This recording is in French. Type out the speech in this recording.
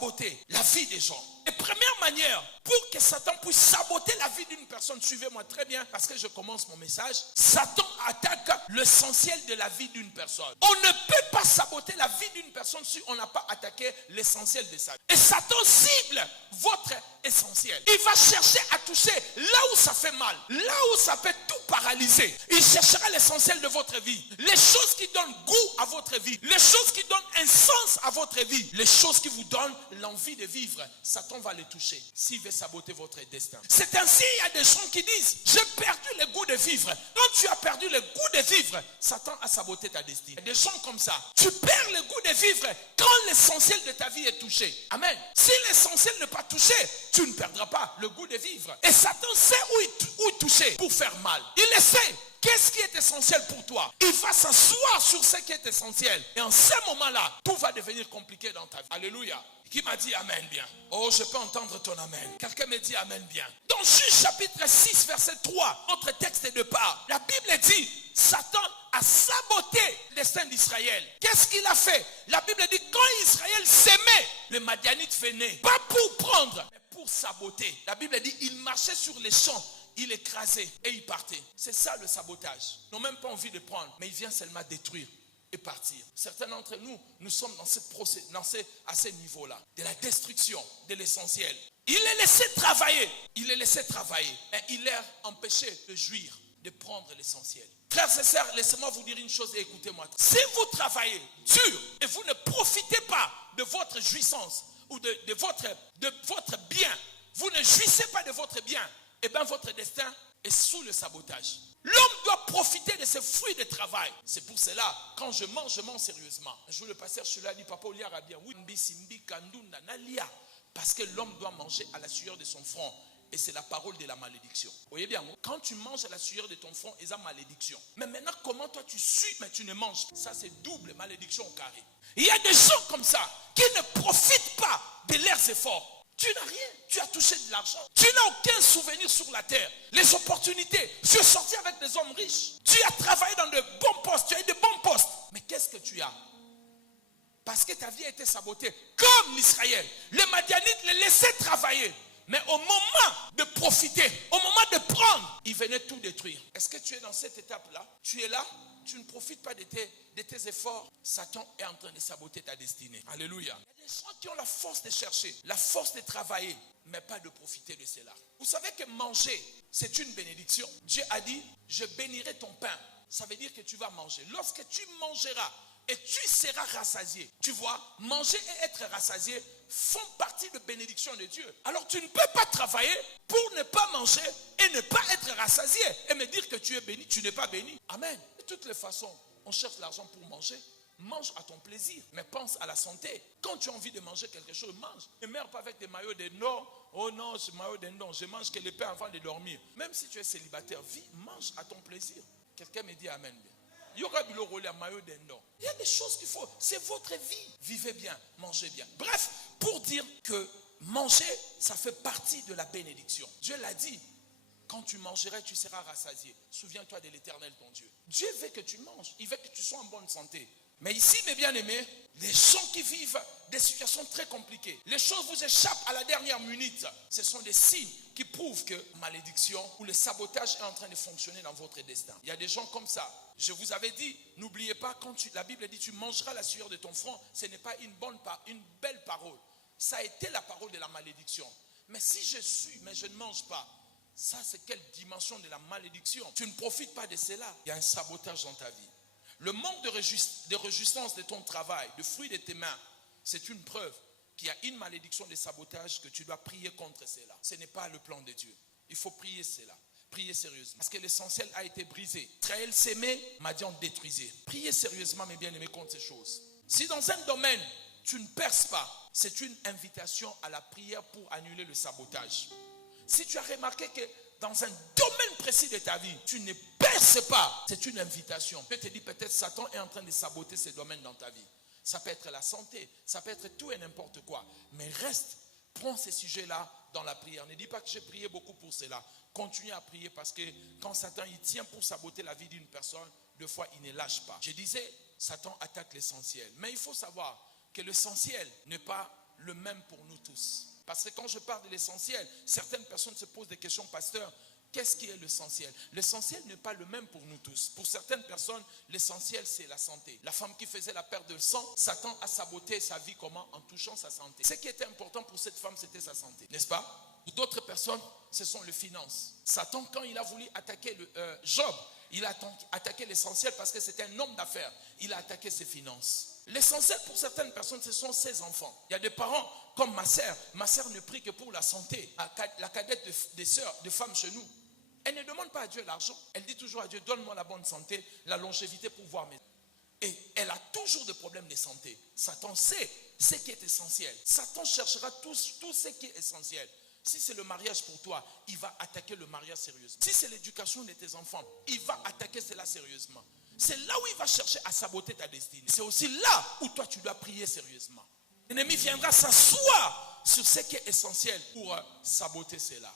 saboter la vie des gens. Et première manière, pour que Satan puisse saboter la vie d'une personne, suivez-moi très bien, parce que je commence mon message. Satan attaque l'essentiel de la vie d'une personne. On ne peut pas saboter la vie d'une personne si on n'a pas attaqué l'essentiel de sa vie. Et Satan cible votre essentiel. Il va chercher à toucher là où ça fait mal, là où ça peut tout paralyser. Il cherchera l'essentiel de votre vie. Les choses qui donnent goût à votre vie, les choses qui donnent un sens à votre vie, les choses qui vous donnent l'envie de vivre. Satan va les toucher s'il veut saboter votre destin. C'est ainsi, il y a des gens qui disent, j'ai perdu le goût de vivre. Quand tu as perdu le goût de vivre, Satan a saboté ta destinée. Il y a des gens comme ça. Tu perds le goût de vivre quand l'essentiel de ta vie est touché. Amen. Si l'essentiel n'est pas touché, tu ne perdras pas le goût de vivre. Et Satan sait où toucher pour faire mal. Il le sait. Qu'est-ce qui est essentiel pour toi? Il va s'asseoir sur ce qui est essentiel. Et en ce moment-là, tout va devenir compliqué dans ta vie. Alléluia. Qui m'a dit amen bien? Oh, je peux entendre ton amen. Quelqu'un me dit amen bien. Dans Juge chapitre 6, verset 3, notre texte de départ, la Bible dit, Satan a saboté le destin d'Israël. Qu'est-ce qu'il a fait? La Bible dit, quand Israël s'aimait, les Madianites venaient. Pas pour prendre, mais pour saboter. La Bible dit, il marchait sur les champs. Il écrasait et il partait. C'est ça le sabotage. Ils n'ont même pas envie de prendre, mais il vient seulement détruire et partir. Certains d'entre nous, nous sommes à ce niveau-là, de la destruction de l'essentiel. Il les laissait travailler. Mais il leur empêchait de jouir, de prendre l'essentiel. Frères et sœurs, laissez-moi vous dire une chose et écoutez-moi. Si vous travaillez dur et vous ne profitez pas de votre jouissance ou de votre bien, vous ne jouissez pas de votre bien, eh bien votre destin est sous le sabotage. L'homme doit profiter de ses fruits de travail. C'est pour cela, quand je mange sérieusement. Un jour, le pasteur Chula dit, papa, Olia Rabia, oui, parce que l'homme doit manger à la sueur de son front. Et c'est la parole de la malédiction. Vous voyez bien, quand tu manges à la sueur de ton front, c'est une malédiction. Mais maintenant, comment toi tu sues, mais tu ne manges? Ça, c'est double malédiction au carré. Il y a des gens comme ça qui ne profitent pas de leurs efforts. Tu n'as rien, tu as touché de l'argent. Tu n'as aucun souvenir sur la terre. Les opportunités, tu es sorti avec des hommes riches. Tu as travaillé dans de bons postes, tu as eu de bons postes. Mais qu'est-ce que tu as? Parce que ta vie a été sabotée. Comme l'Israël, les Madianites les laissaient travailler. Mais au moment de profiter, au moment de prendre, ils venaient tout détruire. Est-ce que tu es dans cette étape-là? Tu es là? Tu ne profites pas de tes efforts. Satan est en train de saboter ta destinée. Alléluia. Il y a des gens qui ont la force de chercher, la force de travailler, mais pas de profiter de cela. Vous savez que manger, c'est une bénédiction. Dieu a dit, je bénirai ton pain. Ça veut dire que tu vas manger. Lorsque tu mangeras et tu seras rassasié. Tu vois, manger et être rassasié font partie de bénédiction de Dieu. Alors tu ne peux pas travailler pour ne pas manger et ne pas être rassasié et me dire que tu es béni, tu n'es pas béni. Amen. De toutes les façons, on cherche l'argent pour manger. Mange à ton plaisir, mais pense à la santé. Quand tu as envie de manger quelque chose, mange. Ne meurs pas avec des maillots de non. Oh non, ce maillot de non, je mange que le pain avant de dormir. Même si tu es célibataire, mange à ton plaisir. Quelqu'un me dit amen. Il y a des choses qu'il faut. C'est votre vie. Vivez bien, mangez bien. Bref, pour dire que manger, ça fait partie de la bénédiction. Dieu l'a dit. Quand tu mangeras, tu seras rassasié. Souviens-toi de l'Éternel, ton Dieu. Dieu veut que tu manges. Il veut que tu sois en bonne santé. Mais ici, mes bien-aimés, les gens qui vivent des situations très compliquées, les choses vous échappent à la dernière minute. Ce sont des signes qui prouvent que malédiction ou le sabotage est en train de fonctionner dans votre destin. Il y a des gens comme ça. Je vous avais dit, n'oubliez pas, quand la Bible dit tu mangeras la sueur de ton front, ce n'est pas une belle parole. Ça a été la parole de la malédiction. Mais si je suis, mais je ne mange pas, ça c'est quelle dimension de la malédiction? Tu ne profites pas de cela. Il y a un sabotage dans ta vie. Le manque de réjouissance de ton travail, de fruits de tes mains, c'est une preuve qu'il y a une malédiction de sabotage que tu dois prier contre cela. Ce n'est pas le plan de Dieu. Il faut prier cela. Priez sérieusement. Parce que l'essentiel a été brisé. Israël s'aimait, Madian détruisait. Priez sérieusement, mes bien-aimés, contre ces choses. Si dans un domaine, tu ne perces pas, c'est une invitation à la prière pour annuler le sabotage. Si tu as remarqué que dans un domaine précis de ta vie, tu ne perces pas, c'est une invitation. Je te dis peut-être Satan est en train de saboter ces domaines dans ta vie. Ça peut être la santé, ça peut être tout et n'importe quoi. Mais reste, prends ces sujets-là dans la prière. Ne dis pas que j'ai prié beaucoup pour cela. Continue à prier parce que quand Satan il tient pour saboter la vie d'une personne, deux fois il ne lâche pas. Je disais, Satan attaque l'essentiel. Mais il faut savoir que l'essentiel n'est pas le même pour nous tous. Parce que quand je parle de l'essentiel, certaines personnes se posent des questions, pasteur, qu'est-ce qui est l'essentiel? L'essentiel n'est pas le même pour nous tous. Pour certaines personnes, l'essentiel c'est la santé. La femme qui faisait la perte de sang, Satan a saboté sa vie comment? En touchant sa santé. Ce qui était important pour cette femme, c'était sa santé, n'est-ce pas? Pour d'autres personnes, ce sont les finances. Satan, quand il a voulu attaquer Job, il a attaqué l'essentiel parce que c'était un homme d'affaires. Il a attaqué ses finances. L'essentiel pour certaines personnes, ce sont ses enfants. Il y a des parents comme ma sœur. Ma sœur ne prie que pour la santé. La cadette des sœurs, de femmes chez nous. Elle ne demande pas à Dieu l'argent. Elle dit toujours à Dieu, donne-moi la bonne santé, la longévité pour voir mes... Et elle a toujours des problèmes de santé. Satan sait ce qui est essentiel. Satan cherchera tout ce qui est essentiel. Si c'est le mariage pour toi, il va attaquer le mariage sérieusement. Si c'est l'éducation de tes enfants, il va attaquer cela sérieusement. C'est là où il va chercher à saboter ta destinée. C'est aussi là où toi tu dois prier sérieusement. L'ennemi viendra s'asseoir sur ce qui est essentiel pour saboter cela.